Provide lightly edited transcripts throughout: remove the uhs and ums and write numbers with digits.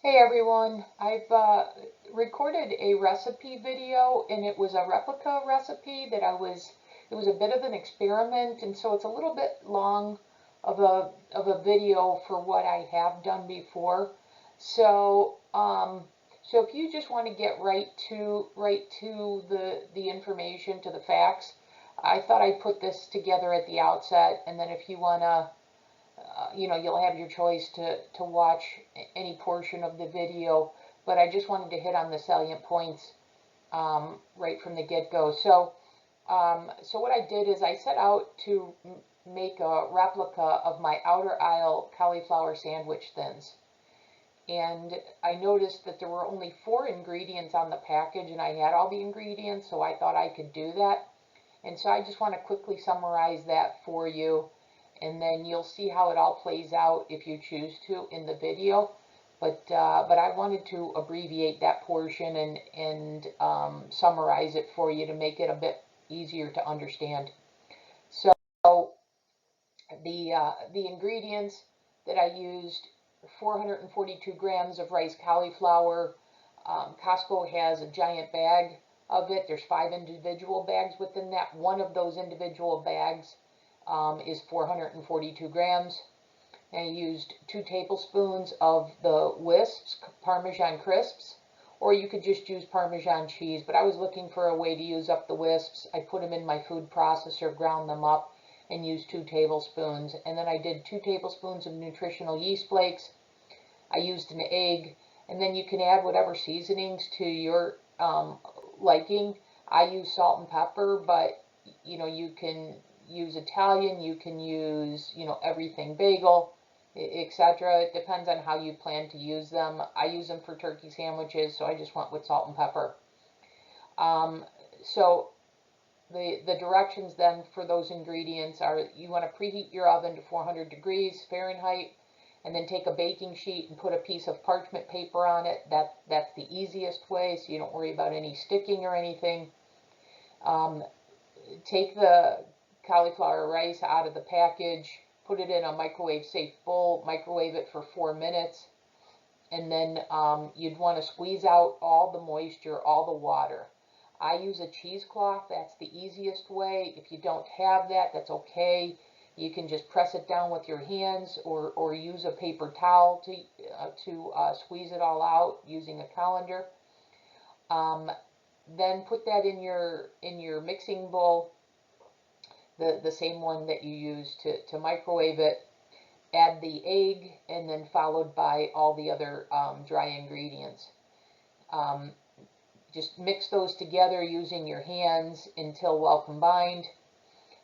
Hey everyone, I've recorded a recipe video and it was a replica recipe it was a bit of an experiment, and so it's a little bit long of a video for what I have done before. So if you just want to get right to the information, to the facts, I thought I'd put this together at the outset, and then if you want to you'll have your choice to watch any portion of the video, but I just wanted to hit on the salient points right from the get-go. So what I did is I set out to make a replica of my outer aisle cauliflower sandwich thins. And I noticed that there were only 4 ingredients on the package, and I had all the ingredients, so I thought I could do that. And so I just want to quickly summarize that for you, and then you'll see how it all plays out if you choose to in the video. But I wanted to abbreviate that portion and summarize it for you to make it a bit easier to understand. So the ingredients that I used: 442 grams of rice cauliflower. Costco has a giant bag of it. There's 5 individual bags within that. One of those individual bags is 442 grams. And I used 2 tablespoons of the Wisps Parmesan crisps, or you could just use Parmesan cheese, but I was looking for a way to use up the Wisps. I put them in my food processor, ground them up, and used 2 tablespoons. And then I did 2 tablespoons of nutritional yeast flakes. I used an egg, and then you can add whatever seasonings to your liking. I use salt and pepper, but you can use Italian, you can use everything bagel, etc. It depends on how you plan to use them. I use them for turkey sandwiches, so I just went with salt and pepper. So the directions then for those ingredients are: you want to preheat your oven to 400 degrees Fahrenheit, and then take a baking sheet and put a piece of parchment paper on it. That's the easiest way, so you don't worry about any sticking or anything. Take the cauliflower rice out of the package, put it in a microwave safe bowl, microwave it for 4 minutes, and then you'd want to squeeze out all the moisture, all the water. I use a cheesecloth. That's the easiest way. If you don't have that, that's okay. You can just press it down with your hands, or use a paper towel to squeeze it all out using a colander. Then put that in your mixing bowl, the same one that you use to microwave it. Add the egg, and then followed by all the other dry ingredients. Just mix those together using your hands until well combined.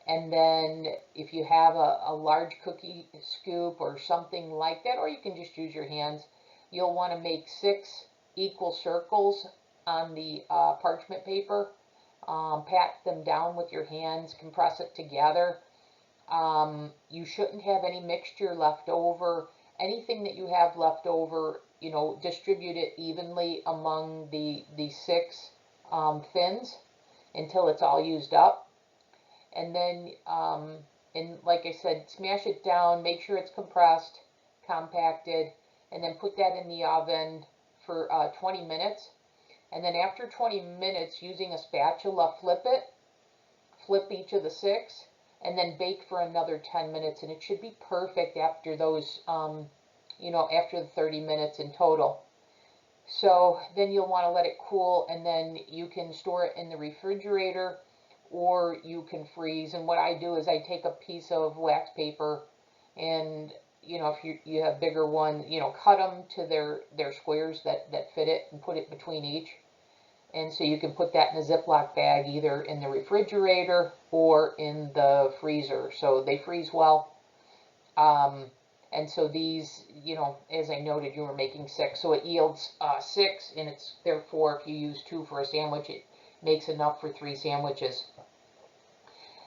And then if you have a large cookie scoop or something like that, or you can just use your hands, you'll want to make 6 equal circles on the parchment paper. Pat them down with your hands, compress it together. You shouldn't have any mixture left over. Anything that you have left over, distribute it evenly among the 6 fins until it's all used up. And then, and like I said, smash it down, make sure it's compressed, compacted, and then put that in the oven for 20 minutes. And then after 20 minutes, using a spatula, flip each of the 6, and then bake for another 10 minutes. And it should be perfect after those, after the 30 minutes in total. So then you'll want to let it cool, and then you can store it in the refrigerator, or you can freeze. And what I do is I take a piece of wax paper, and if you have bigger ones, cut them to their squares that fit it, and put it between each. And so you can put that in a Ziploc bag, either in the refrigerator or in the freezer, so they freeze well. And so these, as I noted, you were making 6, so it yields 6, and it's therefore, if you use 2 for a sandwich, it makes enough for 3 sandwiches.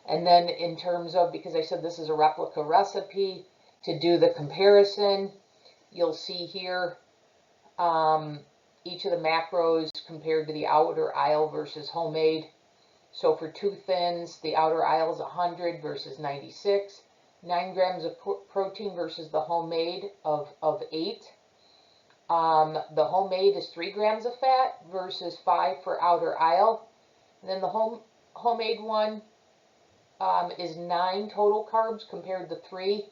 And then in terms of, because I said this is a replica recipe, to do the comparison, you'll see here each of the macros compared to the outer aisle versus homemade. So for 2 thins, the outer aisle is 100 versus 96. 9 grams of protein versus the homemade of 8. The homemade is 3 grams of fat versus 5 for outer aisle. And then the homemade one is 9 total carbs compared to 3,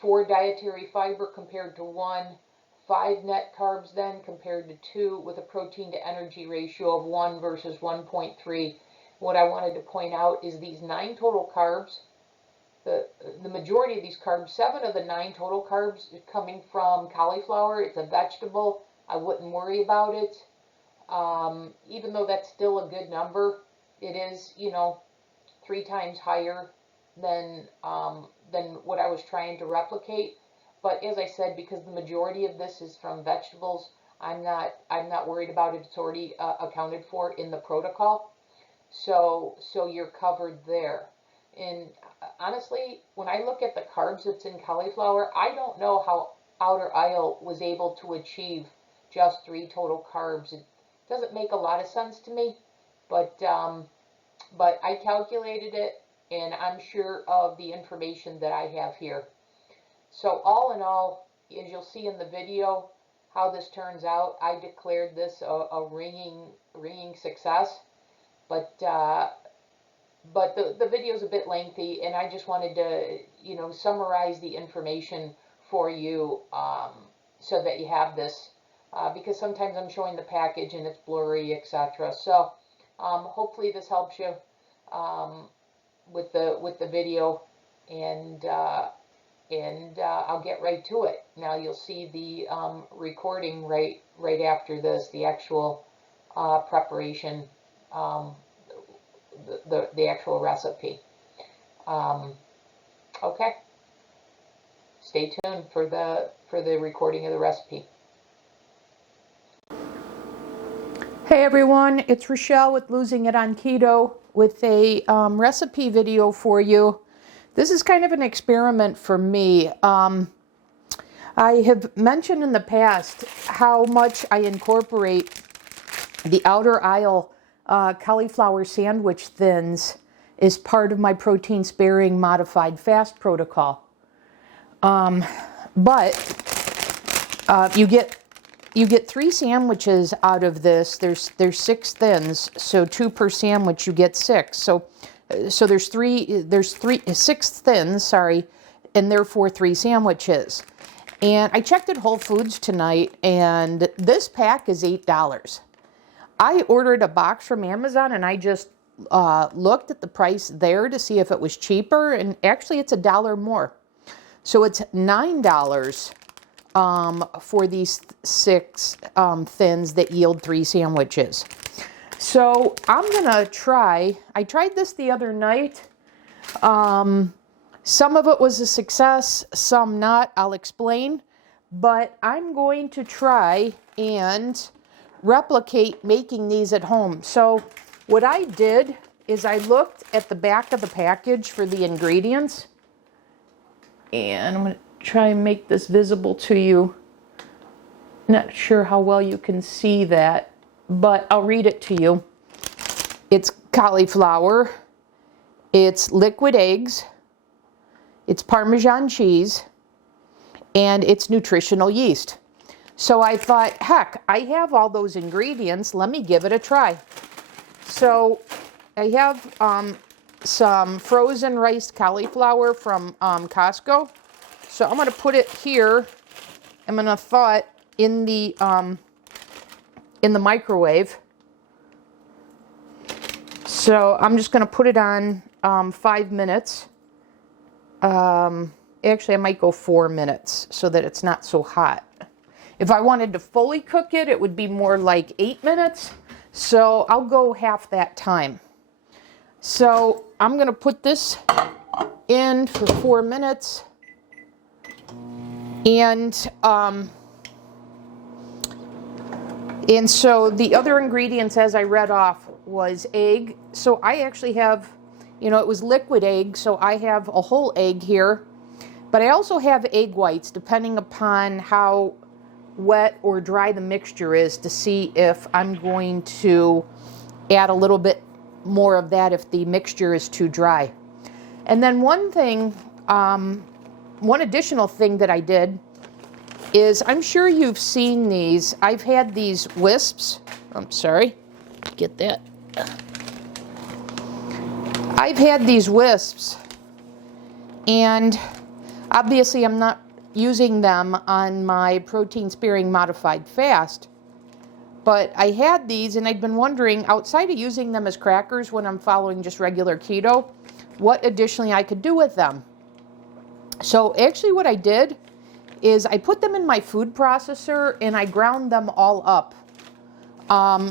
4 dietary fiber compared to 1, 5 net carbs then compared to 2, with a protein to energy ratio of 1 versus 1.3. What I wanted to point out is these 9 total carbs, the majority of these carbs, 7 of the 9 total carbs are coming from cauliflower. It's a vegetable. I wouldn't worry about it. Even though that's still a good number, it is, 3 times higher than what I was trying to replicate. But as I said, because the majority of this is from vegetables, I'm not worried about it. It's already accounted for in the protocol. So you're covered there. And honestly, when I look at the carbs that's in cauliflower, I don't know how outer aisle was able to achieve just 3 total carbs. It doesn't make a lot of sense to me, but I calculated it, and I'm sure of the information that I have here. So all in all, as you'll see in the video, how this turns out, I declared this a ringing success. But the video is a bit lengthy, and I just wanted to, summarize the information for you so that you have this, because sometimes I'm showing the package and it's blurry, etc. So hopefully this helps you with the video, and I'll get right to it. Now you'll see the recording right after this, the actual preparation. The actual recipe. Okay. Stay tuned for the recording of the recipe. Hey everyone, it's Rochelle with Losing It on Keto with a recipe video for you. This is kind of an experiment for me. I have mentioned in the past how much I incorporate the outer aisle cauliflower sandwich thins is part of my protein sparing modified fast protocol. But you get 3 sandwiches out of this. There's 6 thins, so 2 per sandwich. You get 6. So there's 6 thins, sorry, and therefore 3 sandwiches. And I checked at Whole Foods tonight, and this pack is $8. I ordered a box from Amazon, and I just looked at the price there to see if it was cheaper, and actually it's $1 more. So it's $9 for these 6 thins that yield 3 sandwiches. So I'm gonna try. I tried this the other night. Some of it was a success, some not. I'll explain. But I'm going to try and replicate making these at home. So what I did is I looked at the back of the package for the ingredients, and I'm going to try and make this visible to you. Not sure how well you can see that, but I'll read it to you. It's cauliflower, it's liquid eggs, it's Parmesan cheese, and it's nutritional yeast. So I thought, heck, I have all those ingredients. Let me give it a try. So I have some frozen riced cauliflower from Costco. So I'm going to put it here. I'm going to thaw it in the microwave. So I'm just going to put it on 5 minutes. Actually, I might go 4 minutes so that it's not so hot. If I wanted to fully cook it, it would be more like 8 minutes. So I'll go half that time. So I'm going to put this in for 4 minutes. And so the other ingredients, as I read off, was egg. So I actually have, it was liquid egg, so I have a whole egg here. But I also have egg whites, depending upon how wet or dry the mixture is, to see if I'm going to add a little bit more of that if the mixture is too dry. And then one additional thing that I did is, I'm sure you've seen these. I've had these wisps. I'm sorry, get that. I've had these wisps, and obviously I'm not using them on my protein sparing modified fast, but I had these and I'd been wondering, outside of using them as crackers when I'm following just regular keto, what additionally I could do with them. So actually what I did is I put them in my food processor and I ground them all up.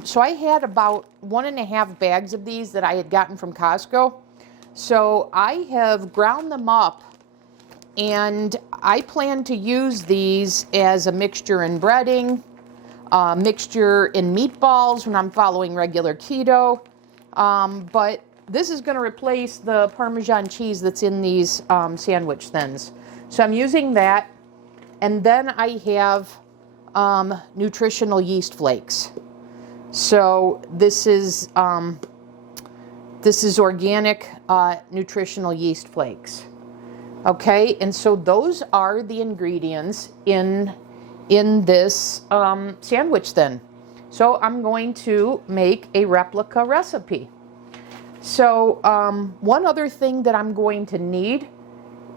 So I had about 1.5 bags of these that I had gotten from Costco. So I have ground them up, and I plan to use these as a mixture in breading, mixture in meatballs when I'm following regular keto. But this is going to replace the Parmesan cheese that's in these sandwich thins. So I'm using that. And then I have nutritional yeast flakes. So this is organic nutritional yeast flakes. Okay, and so those are the ingredients in this sandwich thin. So I'm going to make a replica recipe. So one other thing that I'm going to need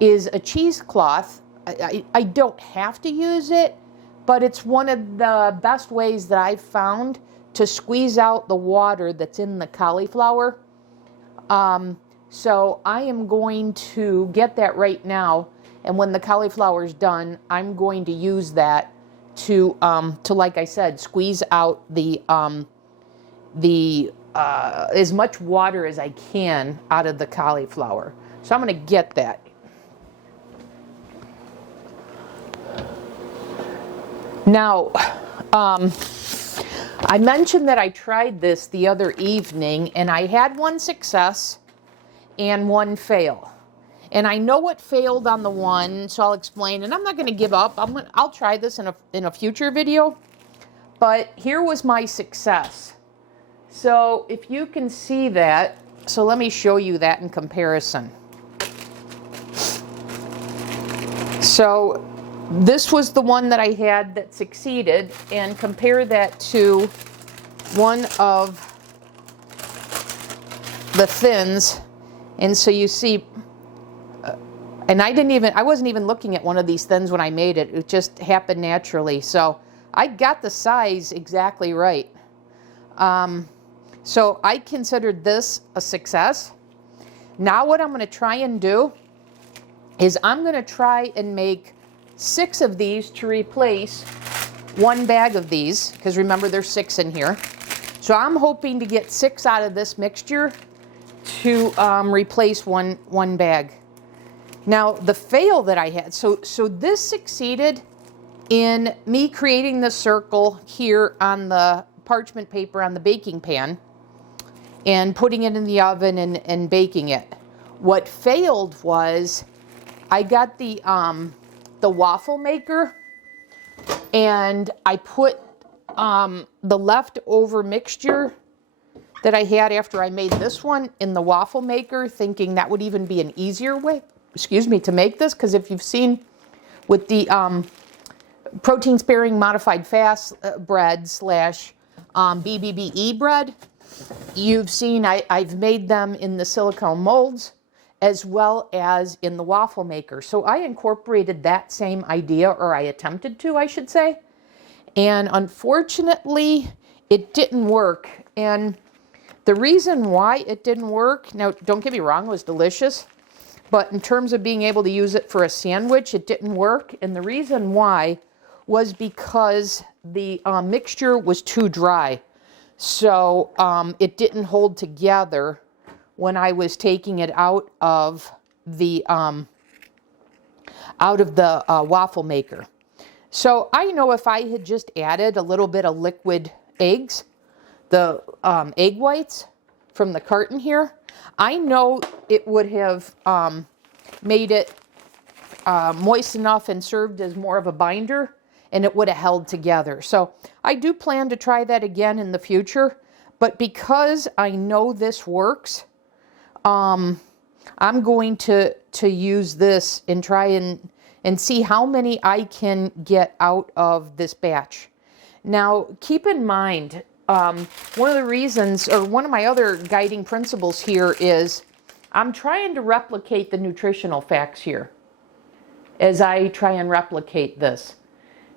is a cheesecloth. I don't have to use it, but it's one of the best ways that I've found to squeeze out the water that's in the cauliflower. So I am going to get that right now, and when the cauliflower is done, I'm going to use that to like I said, squeeze out the as much water as I can out of the cauliflower. So I'm going to get that. Now, I mentioned that I tried this the other evening, and I had one success and one fail. And I know what failed on the one, so I'll explain. And I'm not going to give up. I'll try this in a future video. But here was my success. So if you can see that, so let me show you that in comparison. So this was the one that I had that succeeded, and compare that to one of the thins. And so you see, and I wasn't even looking at one of these thins when I made it. It just happened naturally. So I got the size exactly right. So I considered this a success. Now what I'm going to try and do is I'm going to try and make 6 of these to replace 1 bag of these, because remember there's 6 in here. So I'm hoping to get 6 out of this mixture to replace one bag. Now the fail that I had, so this succeeded in me creating the circle here on the parchment paper on the baking pan and putting it in the oven and baking it. What failed was I got the waffle maker, and I put the leftover mixture that I had after I made this one in the waffle maker, thinking that would even be an easier way, to make this, because if you've seen with the protein sparing modified fast bread slash BBBE bread, you've seen I've made them in the silicone molds as well as in the waffle maker. So I incorporated that same idea, or I attempted to, I should say. And unfortunately, it didn't work. And the reason why it didn't work, now don't get me wrong, it was delicious. But in terms of being able to use it for a sandwich, it didn't work. And the reason why was because the mixture was too dry. So it didn't hold together when I was taking it out of the waffle maker. So I know if I had just added a little bit of liquid eggs, the egg whites from the carton here, I know it would have made it moist enough and served as more of a binder, and it would have held together. So I do plan to try that again in the future, but because I know this works, I'm going to use this and try and and see how many I can get out of this batch. Now, keep in mind, one of the reasons, or one of my other guiding principles here is I'm trying to replicate the nutritional facts here as I try and replicate this.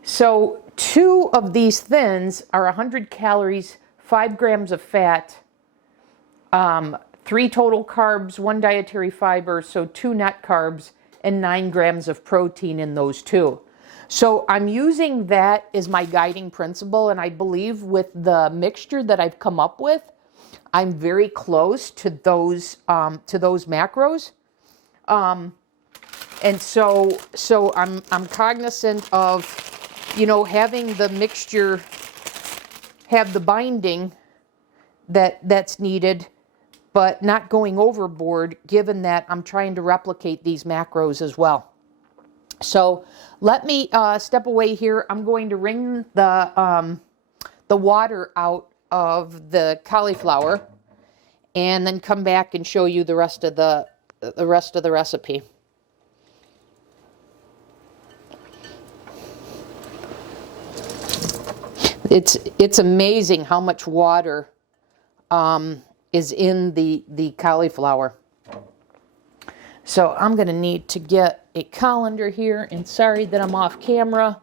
So 2 of these thins are 100 calories, 5 grams of fat, 3 total carbs, 1 dietary fiber, so 2 net carbs, and 9 grams of protein in those 2. So I'm using that as my guiding principle, and I believe with the mixture that I've come up with, I'm very close to those macros. And so I'm cognizant of, you know, having the mixture have the binding that's needed, but not going overboard, given that I'm trying to replicate these macros as well. So let me step away here. I'm going to wring the water out of the cauliflower, and then come back and show you the rest of the recipe. It's amazing how much water is in the cauliflower. So I'm going to need to get a colander here, and sorry that I'm off camera.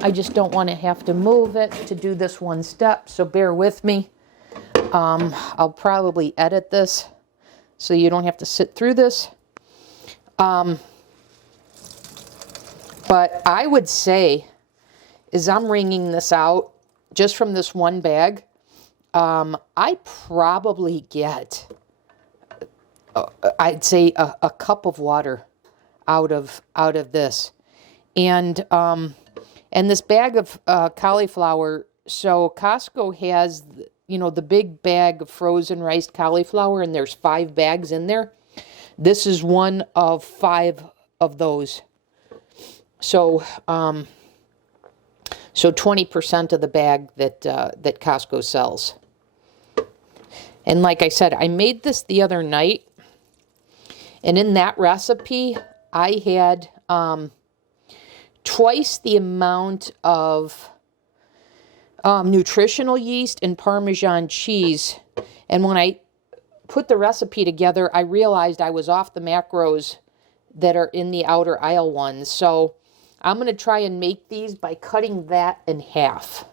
I just don't want to have to move it to do this one step, so bear with me. I'll probably edit this so you don't have to sit through this. But I would say, as I'm wringing this out, just from this one bag, I probably get, I'd say a cup of water out of this, and this bag of cauliflower. So Costco has, you know, the big bag of frozen riced cauliflower, and there's 5 bags in there. This is one of 5 of those. So 20% of the bag that Costco sells. And like I said, I made this the other night, and in that recipe, I had twice the amount of nutritional yeast and Parmesan cheese. And when I put the recipe together, I realized I was off the macros that are in the outer aisle ones. So I'm going to try and make these by cutting that in half.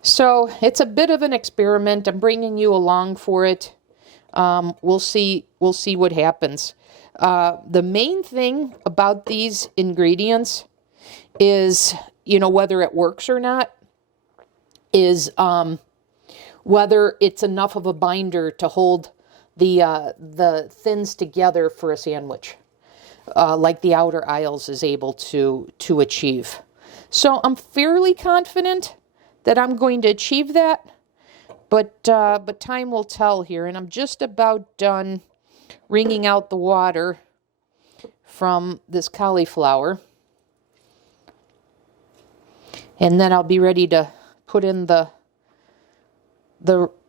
So it's a bit of an experiment. I'm bringing you along for it. We'll see what happens. The main thing about these ingredients is, you know, whether it works or not, is whether it's enough of a binder to hold the thins together for a sandwich, like the outer aisles is able to achieve. So I'm fairly confident that I'm going to achieve that, but time will tell here. And I'm just about done wringing out the water from this cauliflower, and then I'll be ready to put in the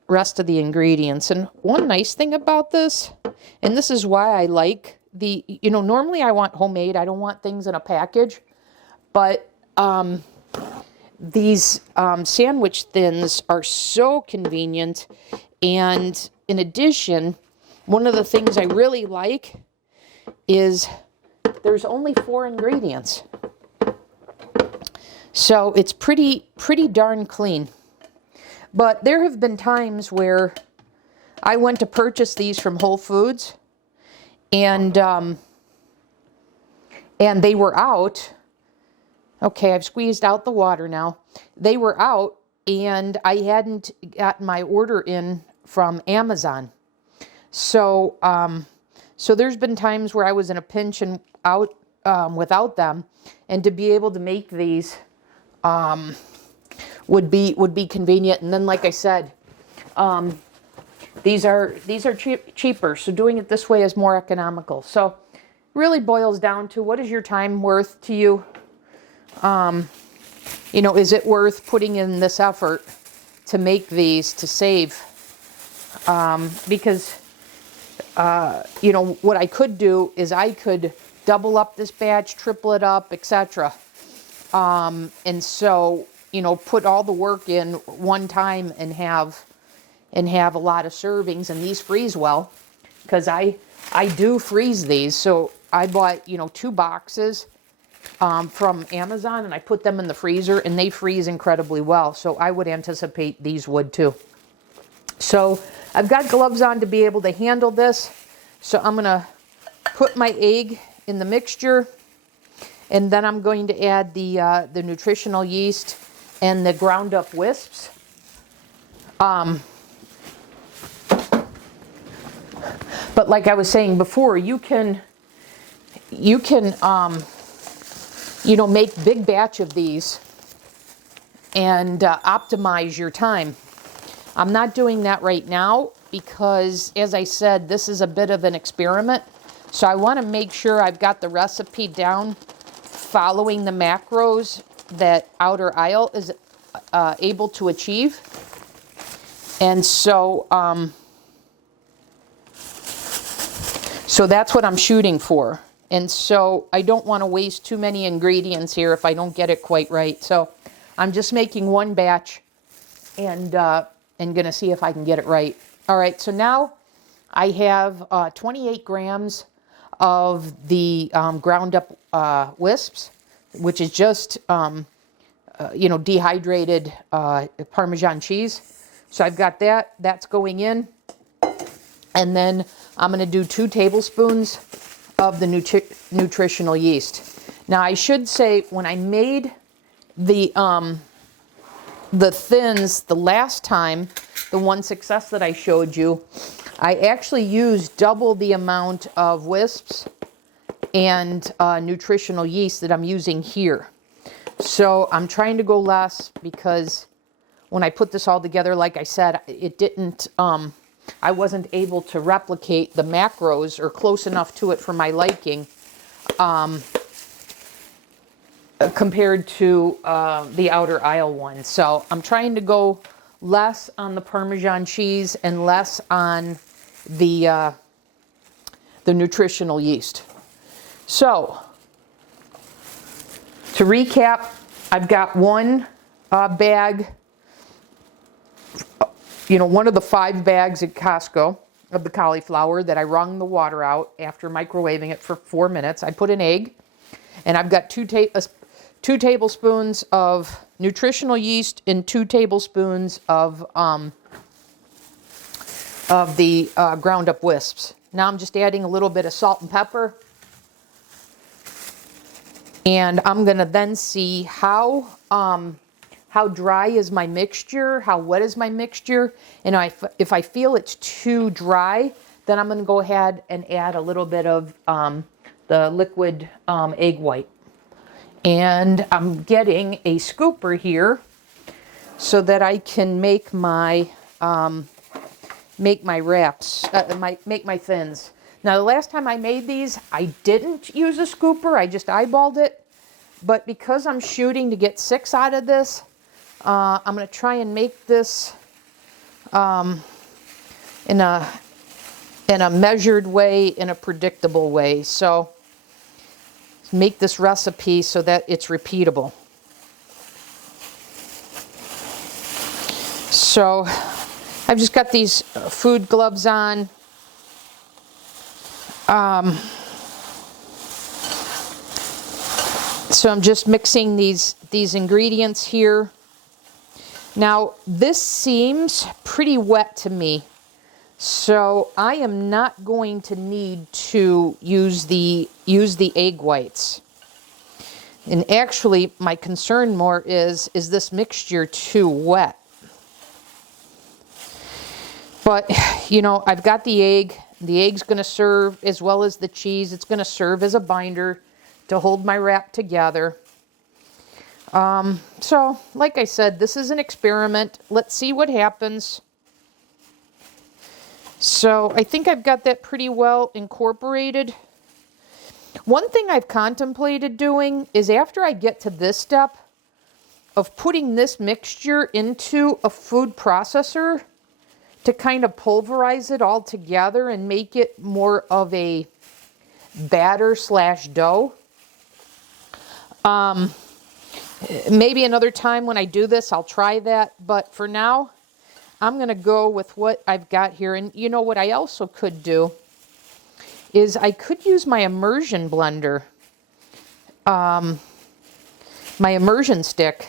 rest of the ingredients. And one nice thing about this, and this is why I like the, you know, normally I want homemade. I don't want things in a package, but these sandwich thins are so convenient. And in addition, one of the things I really like is there's only 4 ingredients. So it's pretty darn clean. But there have been times where I went to purchase these from Whole Foods, and they were out. Okay, I've squeezed out the water now. They were out, and I hadn't gotten my order in from Amazon. So there's been times where I was in a pinch and out without them, and to be able to make these would be convenient. And then, like I said, these are cheaper, so doing it this way is more economical. So really boils down to, what is your time worth to you? You know, is it worth putting in this effort to make these, to save? Because you know, what I could do is I could double up this batch, triple it up, etc. And so, you know, put all the work in one time and have a lot of servings, and these freeze well, because I do freeze these. So I bought, you know, 2 boxes from Amazon, and I put them in the freezer, and they freeze incredibly well. So I would anticipate these would too. So I've got gloves on to be able to handle this. So I'm gonna put my egg in the mixture, and then I'm going to add the nutritional yeast and the ground up wisps. But like I was saying before, you can you know, make big batch of these and optimize your time. I'm not doing that right now because, as I said, this is a bit of an experiment. So I want to make sure I've got the recipe down following the macros that Outer Isle is able to achieve. And so, so that's what I'm shooting for. And so I don't want to waste too many ingredients here if I don't get it quite right. So I'm just making one batch and going to see if I can get it right. All right, so now I have 28 grams of the ground up wisps, which is just, you know, dehydrated Parmesan cheese. So I've got that. That's going in. And then I'm going to do 2 tablespoons of the nutritional yeast. Now I should say, when I made the thins the last time, the one success that I showed you, I actually used double the amount of wisps and nutritional yeast that I'm using here. So I'm trying to go less because when I put this all together, like I said, it didn't, I wasn't able to replicate the macros or close enough to it for my liking compared to the Outer Isle one. So I'm trying to go less on the Parmesan cheese and less on the nutritional yeast. So to recap, I've got one bag, you know, one of the 5 bags at Costco of the cauliflower that I wrung the water out after microwaving it for 4 minutes. I put an egg, and I've got 2 tablespoons of nutritional yeast and 2 tablespoons of the ground up wisps. Now I'm just adding a little bit of salt and pepper, and I'm gonna then see how dry is my mixture, how wet is my mixture, and if I feel it's too dry, then I'm going to go ahead and add a little bit of the liquid egg white. And I'm getting a scooper here so that I can make my wraps, make my thins. Now the last time I made these, I didn't use a scooper, I just eyeballed it. But because I'm shooting to get 6 out of this, I'm going to try and make this in a measured way, in a predictable way. So make this recipe so that it's repeatable. So I've just got these food gloves on. So I'm just mixing these ingredients here. Now this seems pretty wet to me, so I am not going to need to use the egg whites. And actually my concern more is this mixture too wet? But you know, I've got the egg. The egg's going to serve, as well as the cheese, it's going to serve as a binder to hold my wrap together. So, like I said, this is an experiment. Let's see what happens. So, I think I've got that pretty well incorporated. One thing I've contemplated doing is, after I get to this step of putting this mixture into a food processor to kind of pulverize it all together and make it more of a batter / dough. Maybe another time when I do this, I'll try that. But for now, I'm going to go with what I've got here. And you know what I also could do is I could use my immersion blender, my immersion stick,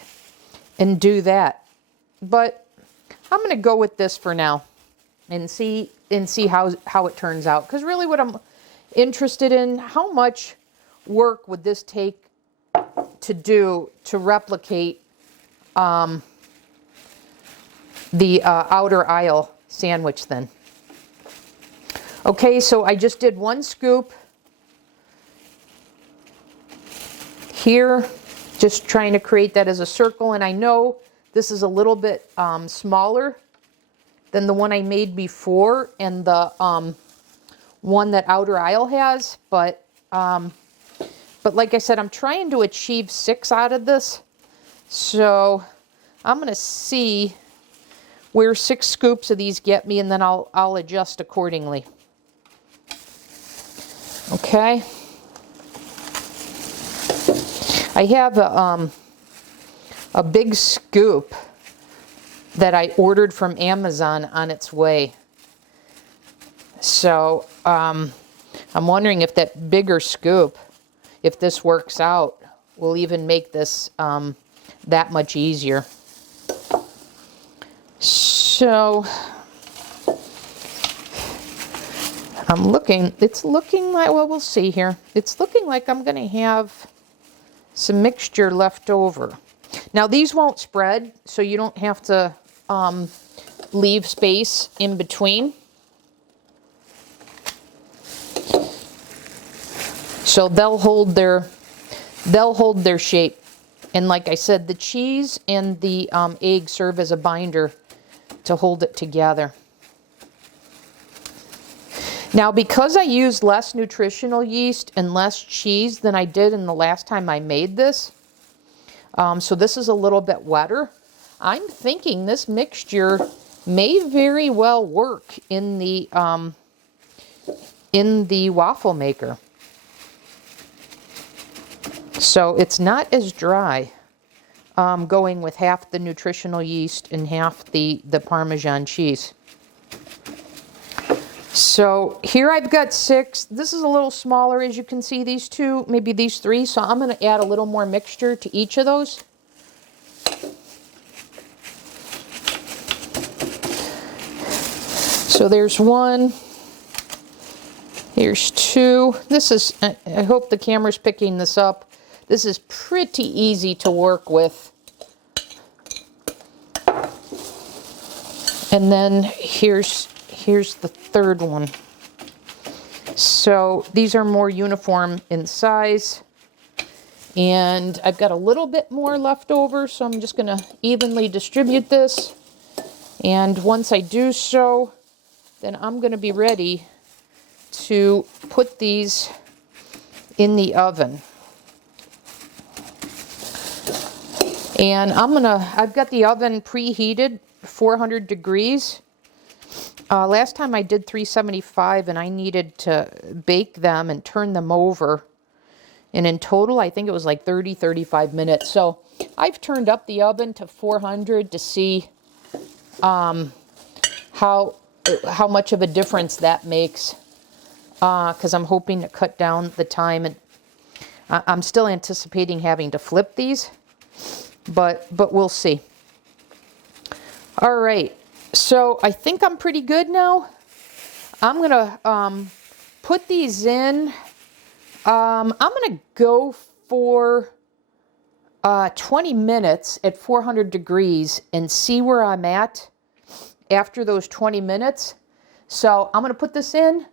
and do that. But I'm going to go with this for now and see how it turns out. Because really what I'm interested in, how much work would this take to do to replicate the outer aisle sandwich then. Okay, so I just did 1 scoop here, just trying to create that as a circle, and I know this is a little bit smaller than the one I made before and the one that outer aisle has, but like I said, I'm trying to achieve 6 out of this, so I'm going to see where 6 scoops of these get me, and then I'll adjust accordingly. Okay. I have a big scoop that I ordered from Amazon on its way. So I'm wondering if that bigger scoop, if this works out, will even make this that much easier. So I'm looking, it's looking like, well, we'll see here. It's looking like I'm going to have some mixture left over. Now these won't spread, so you don't have to leave space in between. So they'll hold their shape. And like I said, the cheese and the egg serve as a binder to hold it together. Now, because I used less nutritional yeast and less cheese than I did in the last time I made this, so this is a little bit wetter, I'm thinking this mixture may very well work in the waffle maker. So it's not as dry, going with half the nutritional yeast and half the Parmesan cheese. So here I've got 6. This is a little smaller, as you can see, these 2, maybe these 3. So I'm going to add a little more mixture to each of those. So there's 1. Here's 2. This is, I hope the camera's picking this up. This is pretty easy to work with. And then here's the 3rd one. So these are more uniform in size. And I've got a little bit more left over, so I'm just going to evenly distribute this. And once I do so, then I'm going to be ready to put these in the oven. And I've got the oven preheated, 400 degrees. Last time I did 375 and I needed to bake them and turn them over. And in total, I think it was like 35 minutes. So I've turned up the oven to 400 to see how much of a difference that makes. Because I'm hoping to cut down the time. And I'm still anticipating having to flip these. But we'll see. All right. So I think I'm pretty good now. I'm going to put these in. I'm going to go for 20 minutes at 400 degrees and see where I'm at after those 20 minutes. So I'm going to put this in,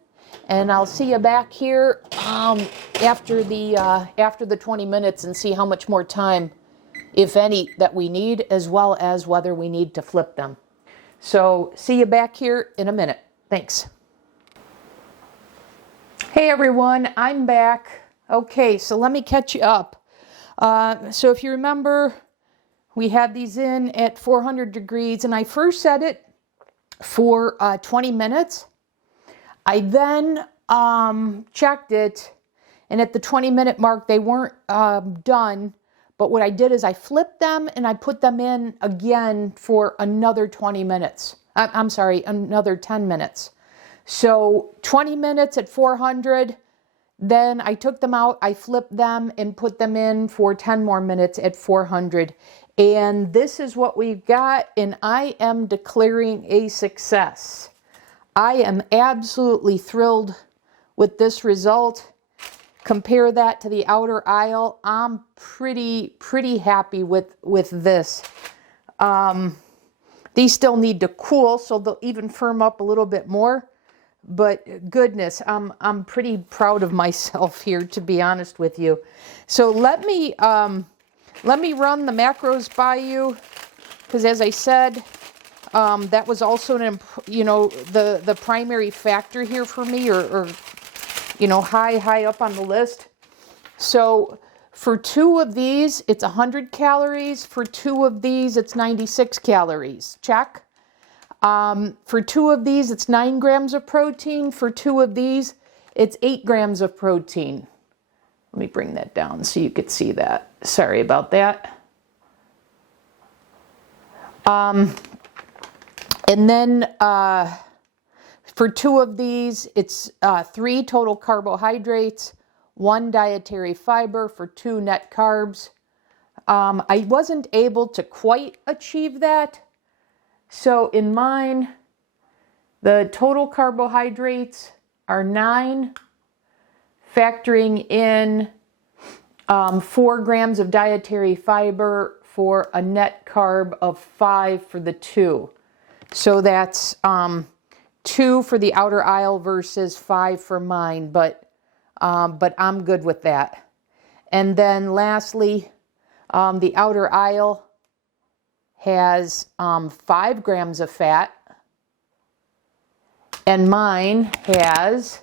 and I'll see you back here after the 20 minutes and see how much more time, if any, that we need, as well as whether we need to flip them. So see you back here in a minute. Thanks. Hey everyone, I'm back. Okay, so let me catch you up. So if you remember, we had these in at 400 degrees, and I first set it for 20 minutes. I then checked it and at the 20-minute mark, they weren't done. But what I did is I flipped them and I put them in again for another 20 minutes. I'm sorry, another 10 minutes. So 20 minutes at 400. Then I took them out, I flipped them and put them in for 10 more minutes at 400. And this is what we've got, and I am declaring a success. I am absolutely thrilled with this result. Compare that to the outer aisle. I'm pretty happy with this. These still need to cool, so they'll even firm up a little bit more. But goodness, I'm pretty proud of myself here, to be honest with you. So let me run the macros by you, because as I said, that was also the primary factor here for me, or high up on the list. So for 2 of these, it's 100 calories. For 2 of these, it's 96 calories. Check. For 2 of these, it's 9 grams of protein. For 2 of these, it's 8 grams of protein. Let me bring that down so you could see that. Sorry about that. And then for 2 of these, it's 3 total carbohydrates, 1 dietary fiber for 2 net carbs. I wasn't able to quite achieve that. So in mine, the total carbohydrates are 9, factoring in 4 grams of dietary fiber for a net carb of 5 for the 2. So that's 2 for the outer aisle versus 5 for mine, but I'm good with that. And then lastly, the outer aisle has 5 grams of fat, and mine has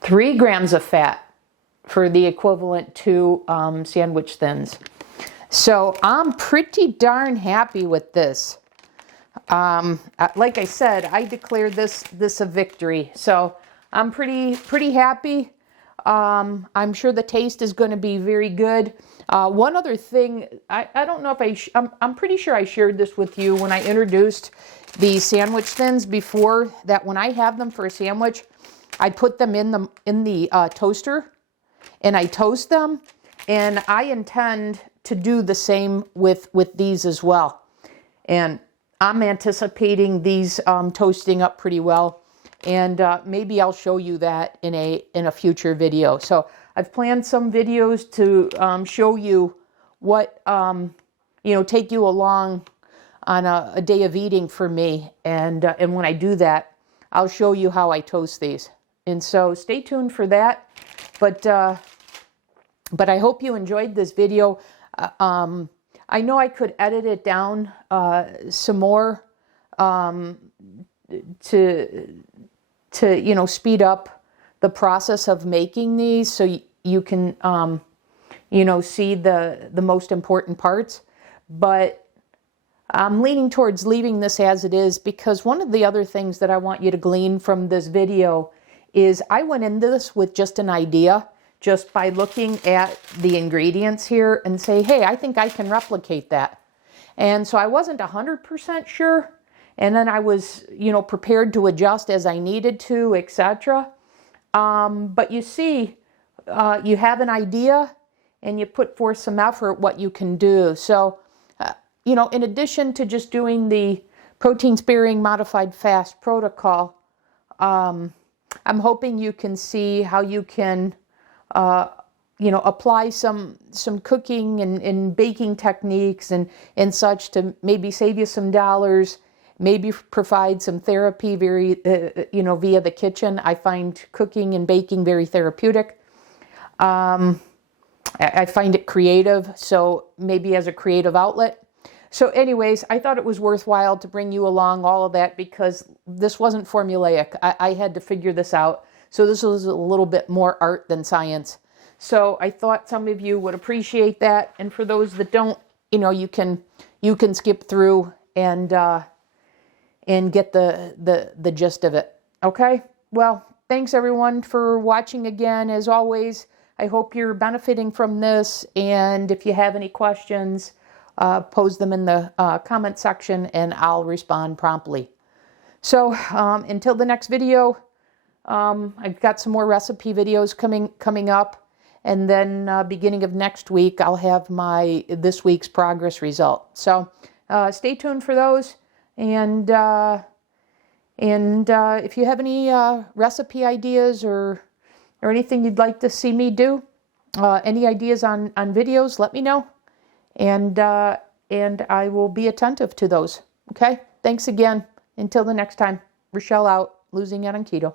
3 grams of fat for the equivalent to sandwich thins. So I'm pretty darn happy with this. Like I said, I declared this a victory. So I'm pretty happy. I'm sure the taste is going to be very good. One other thing, I don't know if I'm pretty sure I shared this with you when I introduced the sandwich thins before, that when I have them for a sandwich, I put them in the toaster and I toast them, and I intend to do the same with these as well. And I'm anticipating these toasting up pretty well, and maybe I'll show you that in a future video. So I've planned some videos to show you what take you along on a day of eating for me, and when I do that, I'll show you how I toast these. And so stay tuned for that. But I hope you enjoyed this video. I know I could edit it down some more to speed up the process of making these, so you can see the most important parts. But I'm leaning towards leaving this as it is, because one of the other things that I want you to glean from this video is I went into this with just an idea, just by looking at the ingredients here and say, hey, I think I can replicate that. And so I wasn't 100% sure. And then I was, prepared to adjust as I needed to, etc. But you see, you have an idea and you put forth some effort what you can do. So, in addition to just doing the protein sparing modified fast protocol, I'm hoping you can see how you can apply some cooking and baking techniques and such to maybe save you some dollars, maybe provide some therapy via the kitchen. I find cooking and baking very therapeutic. I find it creative, so maybe as a creative outlet. So anyways, I thought it was worthwhile to bring you along all of that, because this wasn't formulaic. I had to figure this out. So this was a little bit more art than science. So I thought some of you would appreciate that. And for those that don't, you can skip through and get the gist of it. Okay? Well, thanks everyone for watching again. As always, I hope you're benefiting from this. And if you have any questions, pose them in the comment section and I'll respond promptly. So until the next video, I've got some more recipe videos coming up. And then beginning of next week, I'll have this week's progress result. So stay tuned for those. And if you have any recipe ideas or anything you'd like to see me do, any ideas on videos, let me know. And I will be attentive to those. Okay? Thanks again. Until the next time. Rochelle out. Losing It on Keto.